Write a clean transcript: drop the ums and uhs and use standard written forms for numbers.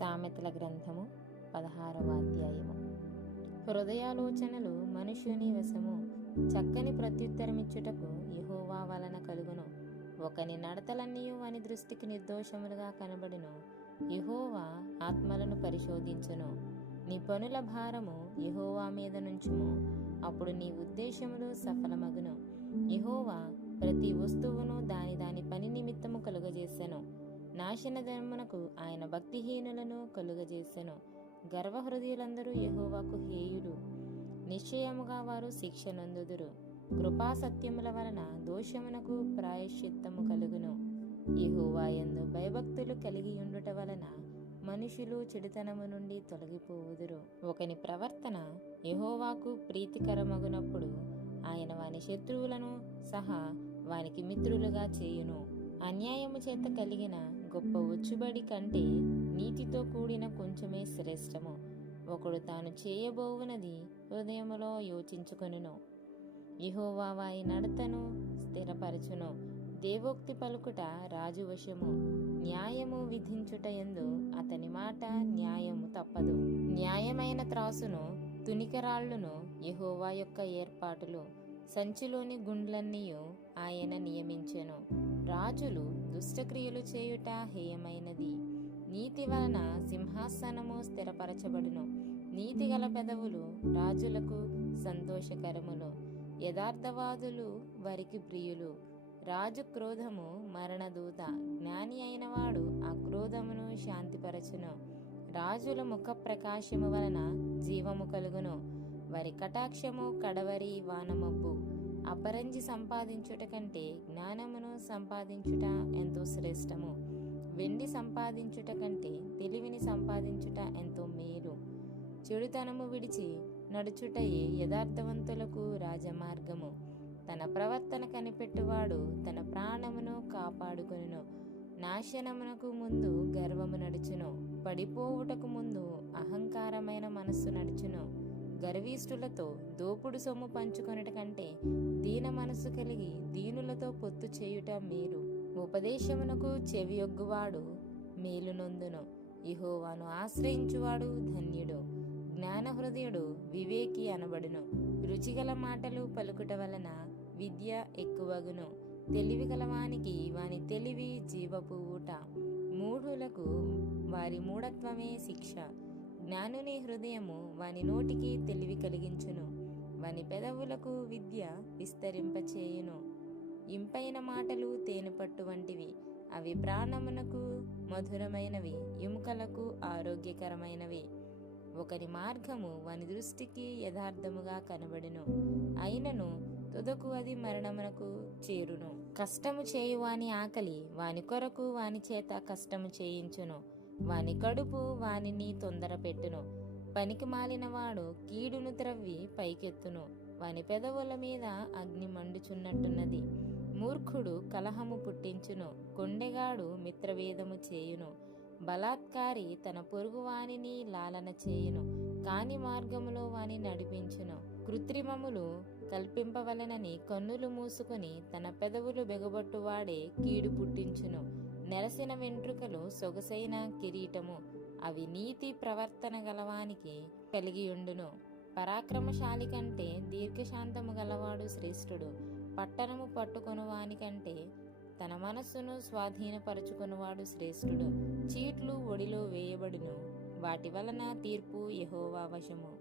సామెతల గ్రంథము 16వ అధ్యాయము. హృదయాలోచనలు మనుష్యుని వశము, చక్కని ప్రత్యుత్తరమిచ్చుటకు యెహోవా వలన కలుగును. ఒకని నడతలన్నీయు వాని దృష్టికి నిర్దోషములుగా కనబడును. యెహోవా ఆత్మలను పరిశోధించును. నీ పనుల భారము యెహోవా మీద నుంచుము, అప్పుడు నీ ఉద్దేశములు సఫలమగును. యెహోవా ప్రతి వస్తువును దాని దాని పని నిమిత్తము కలుగజేసెను. నాశన ధర్మునకు ఆయన భక్తిహీనులను కలుగజేసెను. గర్వహృదయులందరూ యెహోవాకు హేయులు, నిశ్చయముగా వారు శిక్ష నొందుదురు. కృపాసత్యముల వలన దోషమునకు ప్రాయశ్చిత్తము కలుగును. యెహోవా యందు భయభక్తులు కలిగి ఉండుట వలన మనుషులు చెడుతనము నుండి తొలగిపోవుదురు. ఒకని ప్రవర్తన యెహోవాకు ప్రీతికరమగునప్పుడు ఆయన వాని శత్రువులను సహా వానికి మిత్రులుగా చేయును. అన్యాయము చేత కలిగిన గొప్ప వచ్చుబడి కంటే నీతితో కూడిన కొంచెమే శ్రేష్టము. ఒకడు తాను చేయబోవునది హృదయములో యోచించుకొనును. యెహోవా వారి నడతను స్థిరపరచును. దేవోక్తి పలుకుట రాజు వశము, న్యాయము విధించుట యందు అతని మాట న్యాయము తప్పదు. న్యాయమైన త్రాసును తునికరాళ్లును యెహోవా యొక్క ఏర్పాటులు, సంచిలోని గుండ్లన్నీయు ఆయన నియమించెను. రాజులు దుష్టక్రియలు చేయుట హేయమైనది, నీతి వలన సింహాసనము స్థిరపరచబడును. నీతిగల పెదవులు రాజులకు సంతోషకరములు, యథార్థవాదులు వారికి ప్రియులు. రాజు క్రోధము మరణదూత, జ్ఞాని అయినవాడు ఆ క్రోధమును శాంతిపరచును. రాజుల ముఖ ప్రకాశము వలన జీవము కలుగును, వారి కటాక్షము కడవరి వానమబ్బు. అపరంజి సంపాదించుట కంటే జ్ఞానమును సంపాదించుట ఎంతో శ్రేష్టము. వెండి సంపాదించుట కంటే తెలివిని సంపాదించుట ఎంతో మేలు. చెడుతనము విడిచి నడుచుటయే యథార్థవంతులకు రాజమార్గము. తన ప్రవర్తన కనిపెట్టువాడు తన ప్రాణమును కాపాడుకొనును. నాశనమునకు ముందు గర్వము నడుచును, పడిపోవుటకు ముందు అహంకారమైన మనస్సు నడుచును. గర్విష్ఠులతో దోపుడు సొమ్ము పంచుకొనుట కంటే దీన మనస్సు కలిగి దీనులతో పొత్తు చేయుట మేలు. ఉపదేశమునకు చెవియొగ్గువాడు మేలు నొందును. యెహోవాను ఆశ్రయించువాడు ధన్యుడు. జ్ఞాన హృదయుడు వివేకి అనబడును. రుచిగల మాటలు పలుకుట వలన విద్య ఎక్కువగును. తెలివి గలవానికి వాని తెలివి జీవపు ఊట. మూఢులకు వారి మూఢత్వమే శిక్ష. జ్ఞానుని హృదయము వాని నోటికి తెలివి కలిగించును. వాని పెదవులకు విద్య విస్తరింపచేయును. ఇంపైన మాటలు తేనెపట్టు వంటివి, అవి ప్రాణమునకు మధురమైనవి, ఎముకలకు ఆరోగ్యకరమైనవి. ఒకరి మార్గము వాని దృష్టికి యథార్థముగా కనబడును, అయినను తుదకు అది మరణమునకు చేరును. కష్టము చేయువాని ఆకలి వాని కొరకు వాని చేత కష్టము చేయించును. వాని కడుపు వానిని తొందర పెట్టును. పనికి మాలినవాడు కీడును త్రవ్వి పైకెత్తును. వాని పెదవుల మీద అగ్ని మండుచున్నట్టున్నది. మూర్ఖుడు కలహము పుట్టించును. కొండెగాడు మిత్రవేదము చేయును. బలాత్కారి తన పొరుగు వానిని లాలన చేయును, కాని మార్గములో వాని నడిపించును. కృత్రిమములు కల్పింపవలెనని కన్నులు మూసుకొని తన పెదవులు బెగబొట్టువాడే కీడు పుట్టించును. నెరసిన వెంట్రుకలు సొగసైన కిరీటము, అవి నీతి ప్రవర్తన గలవానికి కలిగియుండును. పరాక్రమశాలి కంటే దీర్ఘశాంతము గలవాడు శ్రేష్ఠుడు. పట్టణము పట్టుకొనువానికంటే తన మనస్సును స్వాధీనపరచుకొనువాడు శ్రేష్ఠుడు. చీట్లు ఒడిలో వేయబడును, వాటి వలన తీర్పు యెహోవా వశము.